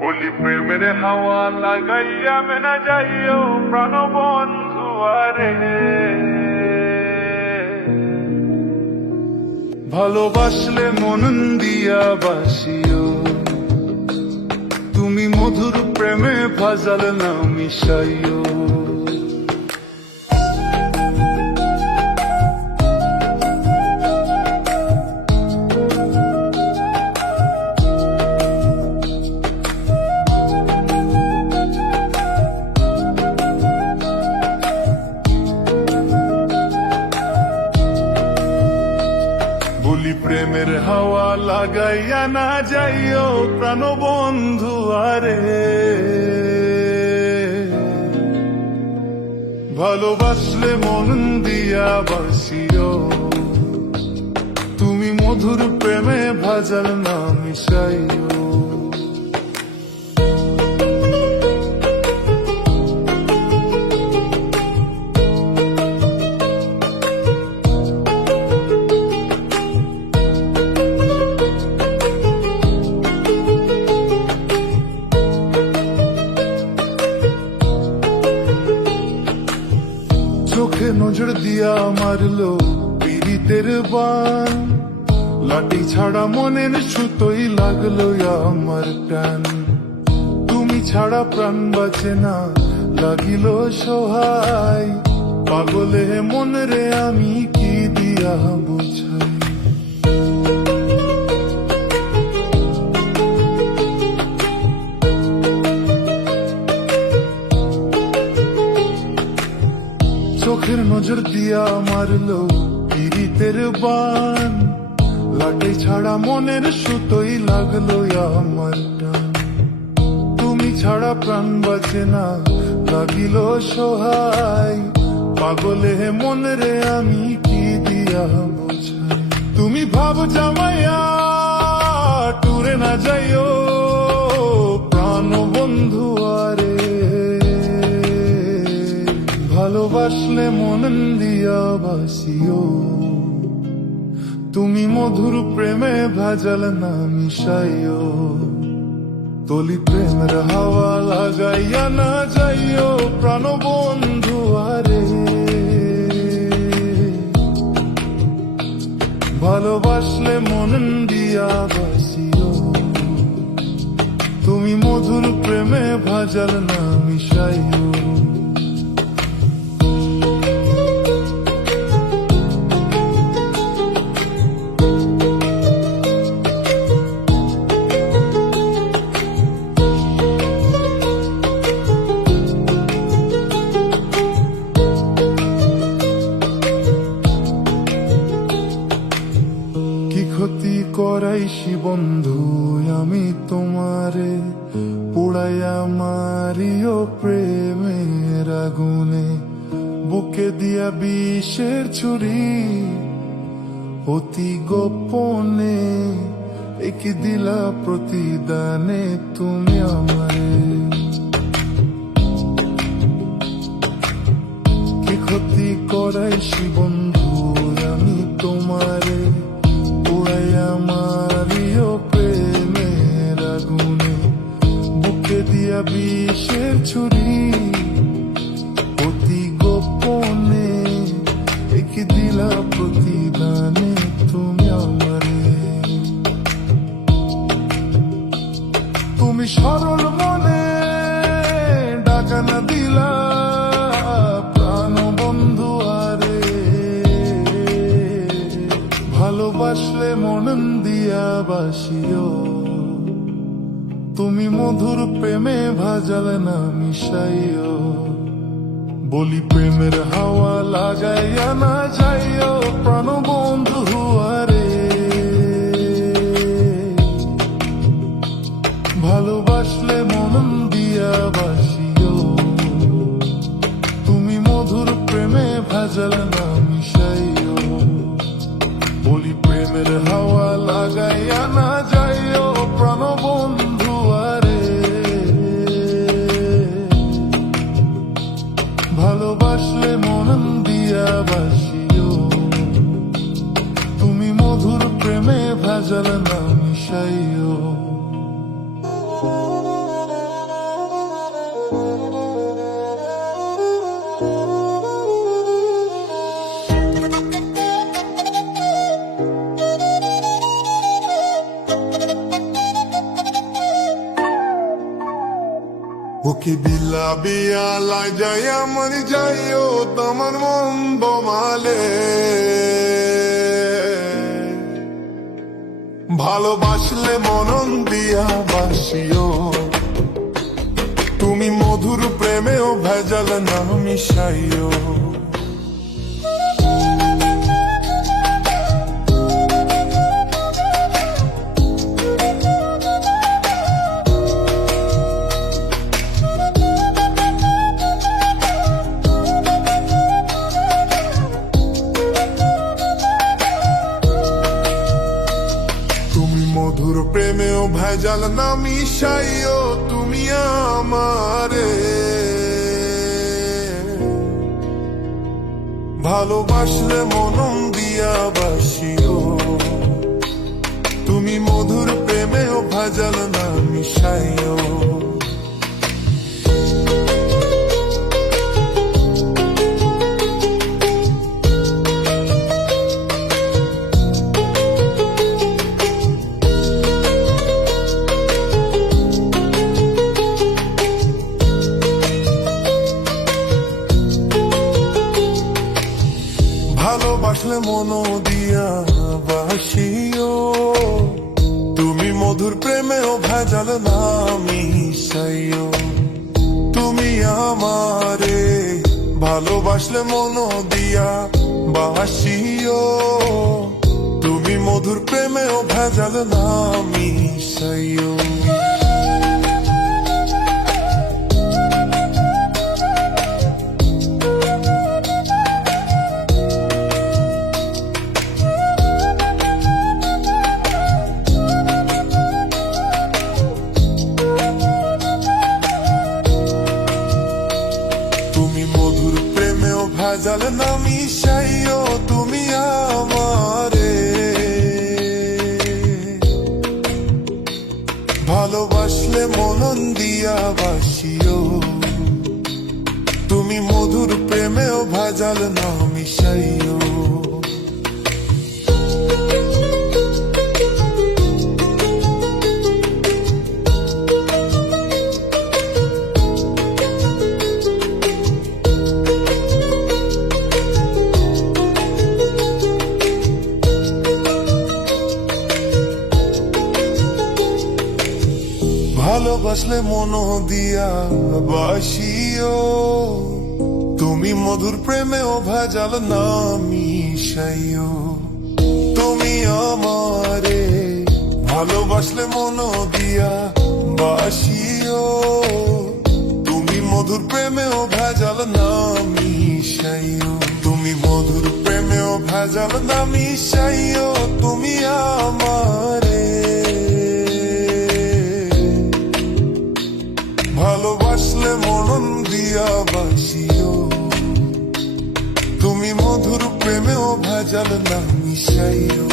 বলি প্রেমের হাওয়া লাগাইয়া মেনা যাইও প্রাণ বন্ধু আরে, ভালোবাসলে মন দিয়া বাসিও, তুমি মধুর প্রেমে ভাজাল না মিশাইও। বলি প্রেমের হাওয়া লাগাইয়া না যাইও প্রাণ বন্ধু আরে, ভালোবাসলে মন দিয়া বাসিও, তুমি মধুর প্রেমে ভাজাল না মিশাইও। চোখে নজর দিয়া মারলো পীড়িতের বান, লাঠি ছাড়া মনের সুতোই লাগলো আমার টান, তুমি ছাড়া প্রাণ বাঁচে না লাগিল সহায়, পাগলে মন রে আমি কি দিয়া বুঝাই। চোখের নজর দিয়া মারলো পীড়িতের বান, লাঠি ছাড়া মনের সুতোই লাগলো আমার টান, তুমি ছাড়া প্রাণ বাঁচে না লাগিল সহায়, পাগলে মন রে আমি কি দিয়া বোঝাই। তুমি ভাব জামাইয়া টুরে না যাইও প্রাণ বন্ধু আরে, ভালোবাসলে মন দিয়া বাসিও, তুমি মধুর প্রেমে ভাজাল না মিশাইও। তলি প্রেমের হাওয়া লাগাইয়া না যাইও প্রাণ বন্ধু আরে, ভালোবাসলে মন দিয়া বাসিও, তুমি মধুর প্রেমে ভাজাল না মিশাইও। কি ক্ষতি করাইছি বন্ধু আমি তোমারে, পোড়াইয়া মারিও প্রেমের আগুনে, বুকে দিয়া বিষের ছুরি অতি গোপনে, একি দিলা প্রতিদানে তুমি আমারে। কি ক্ষতি করাইছি বন্ধু আমি তোমারে, পোড়াইয়া মারিও প্রেমের আগুনে, বুকে দিয়া বিষের ছুরি অতি গোপনে, একি দিলা প্রতিদানে তুমি আমারে। তুমি সরল মনে ডাকা না দিলা প্রাণ বন্ধু আরে, ভালোবাসলে মন দিয়া বাসিও, তুমি মধুর প্রেমে ভাজাল না মিশাইও। বলি প্রেমের হাওয়া লাগাইয়া না যাইও প্রাণ বন্ধু আরে, ভালোবাসলে মন দিয়া বাসিও, তুমি মধুর প্রেমে ভাজাল না মিশাইও। বলি প্রেমের হাওয়া লাগাইয়া না যাইও প্রাণ বন্ধু আরে, ভালোবাসলে মন দিয়া বাসিও, ভেজাল না মিশাইও। ওকে বিলাবিয়ালায় যাই আমার যাইও তোমার মন বমালে, ভালোবাসলে মনন দিয়া বাসিও, তুমি মধুর প্রেমেও ভেজাল না মিশাইও। মধুর প্রেমেও ভেজাল না মিশাইও, তুমি আমারে ভালোবাসলে মনন দিয়া বাসিও, তুমি মধুর প্রেমেও ভেজাল না মিশাইও। ভালোবাসলে মন দিয়া বাসিও, তুমি মধুর প্রেমেও ভেজাল না মিশাইও, তুমি আমারে ভালোবাসলে মন দিয়া বাসিও, তুমি মধুর প্রেমেও ভেজাল না মিশাইও। ভেজাল না মিশাইও, তুমি আমারে ভালোবাসলে মনন দিয়া বাসিও, তুমি মধুর প্রেমেও ভেজাল না মিশাইও। ভালোবাসলে মন দিয়া বাসিও, তুমি মধুর প্রেমেও ভেজাল না মিশাইও, তুমি আমারে ভালোবাসলে মন দিয়া বাসিও, তুমি মধুর প্রেমেও ভেজাল না মিশাইও, তুমি মধুর প্রেমেও ভেজাল না মিশাইও, তুমি আমারে ভালোবাসলে মনন দিয়া বাসিও, তুমি মধুর প্রেমেও ভেজাল না মিশাইও।